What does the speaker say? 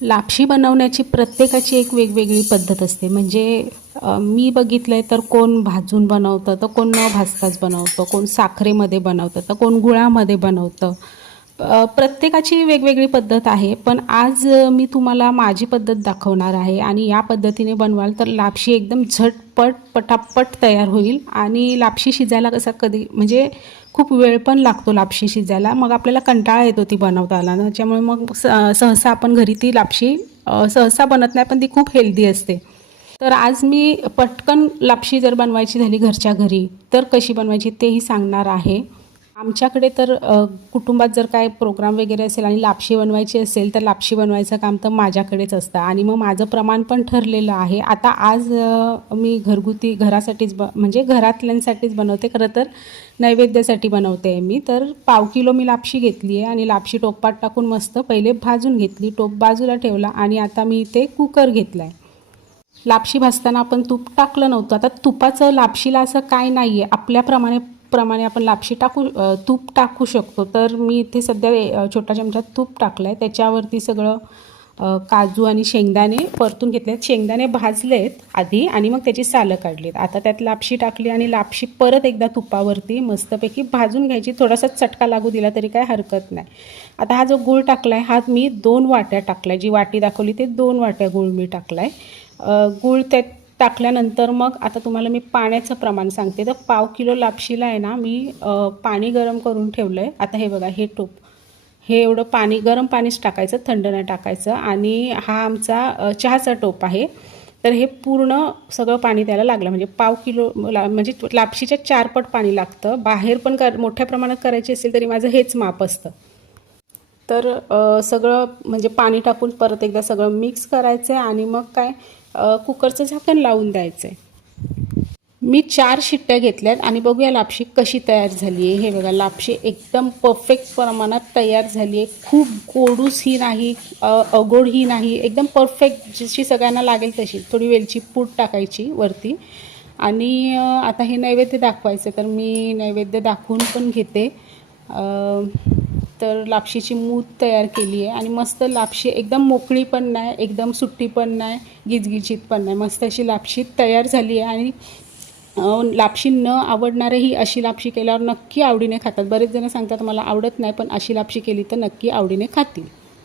लापशी बनवण्याची प्रत्येकाची एक वेगवेगळी पद्धत असते. म्हणजे मी बघितलं आहे तर कोण भाजून बनवतं, तर कोण न भाजताच बनवतं, कोण साखरेमध्ये बनवतं, तर कोण गुळामध्ये बनवतं. प्रत्येकाची वेगवेगळी पद्धत आहे. पण आज मी तुम्हाला माझी पद्धत दाखवणार आहे आणि या पद्धतीने बनवाल तर लापशी एकदम झटपट पटापट तयार होईल. आणि लापशी शिजायला कसा कधी म्हणजे खूप वेळ पण लागतो लापशी शिजायला, मग आपल्याला कंटाळा येतो ती बनवताना. त्याच्यामुळे मग सहसा आपण घरी ती लापशी सहसा बनत नाही, पण ती खूप हेल्दी असते. तर आज मी पटकन लापशी जर बनवायची झाली घरच्या घरी तर कशी बनवायची तेही सांगणार आहे. आमच्याकडे तर कुटुंबात जर काय प्रोग्राम वगैरे असेल आणि लापशी बनवायची असेल तर लापशी बनवायचं काम तर माझ्याकडेच असतं आणि मग माझं प्रमाण पण ठरलेलं आहे. आता आज मी घरगुती घरासाठीच म्हणजे घरातल्यांसाठीच बनवते. खरं तर नैवेद्यासाठी बनवते आहे मी. तर 1/2 किलो मी लापशी घेतली आहे आणि लापशी टोपात टाकून मस्त पहिले भाजून घेतली, टोप बाजूला ठेवला आणि आता मी इथे कुकर घेतला आहे. लापशी भाजताना आपण तूप टाकलं नव्हतं. आता तुपाचं लापशीला असं काय नाही आहे, आपल्याप्रमाणे आपण लापशी तूप टाकू शकतो. तर मी इथे सध्या छोट्या चमच्यात तूप टाकलं आहे. त्याच्यावरती सगळं काजू आणि शेंगदाणे परतून घेतले आहेत. शेंगदाणे भाजलेत आधी आणि मग त्याची सालं काढलीत. आता त्यात लापशी टाकली आणि लापशी परत एकदा तुपावरती मस्तपैकी भाजून घ्यायची. थोडासा चटका लागू दिला तरी काय हरकत नाही. आता हा जो गूळ टाकला आहे हा मी 2 वाट्या टाकला आहे. जी वाटी दाखवली ते 2 वाट्या गूळ मी टाकला आहे. गूळ त्यात टाकल्यानंतर मग आता तुम्हाला मी पाण्याचं प्रमाण सांगते. तर 1/2 किलो लापशीला आहे ना मी पाणी गरम करून ठेवलं आहे. आता हे बघा हे टोप, हे एवढं पाणी गरम पाणीच टाकायचं, थंड नाही टाकायचं. आणि हा आमचा चहाचा टोप आहे. तर हे पूर्ण सगळं पाणी त्याला लागलं म्हणजे 1/2 किलो म्हणजे लापशीच्या 4 पट पाणी लागतं. बाहेर पण मोठ्या प्रमाणात करायची असेल तरी माझं हेच माप असतं. तर सगळं म्हणजे पाणी टाकून परत एकदा सगळं मिक्स करायचं आहे आणि मग काय कुकरचं झाकण लावून द्यायचं आहे. मी 4 शिट्ट्या घेतल्यात आणि बघूया लापशी कशी तयार झाली आहे. हे बघा लापशी एकदम परफेक्ट प्रमाणात तयार झाली आहे. खूप गोडूस ही नाही, अगोड ही नाही, एकदम परफेक्ट जशी सगळ्यांना लागेल तशी. थोडी वेलची पूड टाकायची वरती आणि आता हे नैवेद्य दाखवायचं. तर मी नैवेद्य दाखवून पण घेते. तर लापशीची मूठ तयार केली आहे आणि मस्त लापशी एकदम मोकळी पण नाही, एकदम सुट्टी पण नाही, गिजगिजीत पण नाही, मस्त अशी लापशी तयार झाली आहे. आणि लापशी न आवडणारही अशी लापशी केल्यावर नक्की आवडीने खातात. बरेच जण सांगतात मला आवडत नाही, पण अशी लापशी केली तर नक्की आवडीने खातील.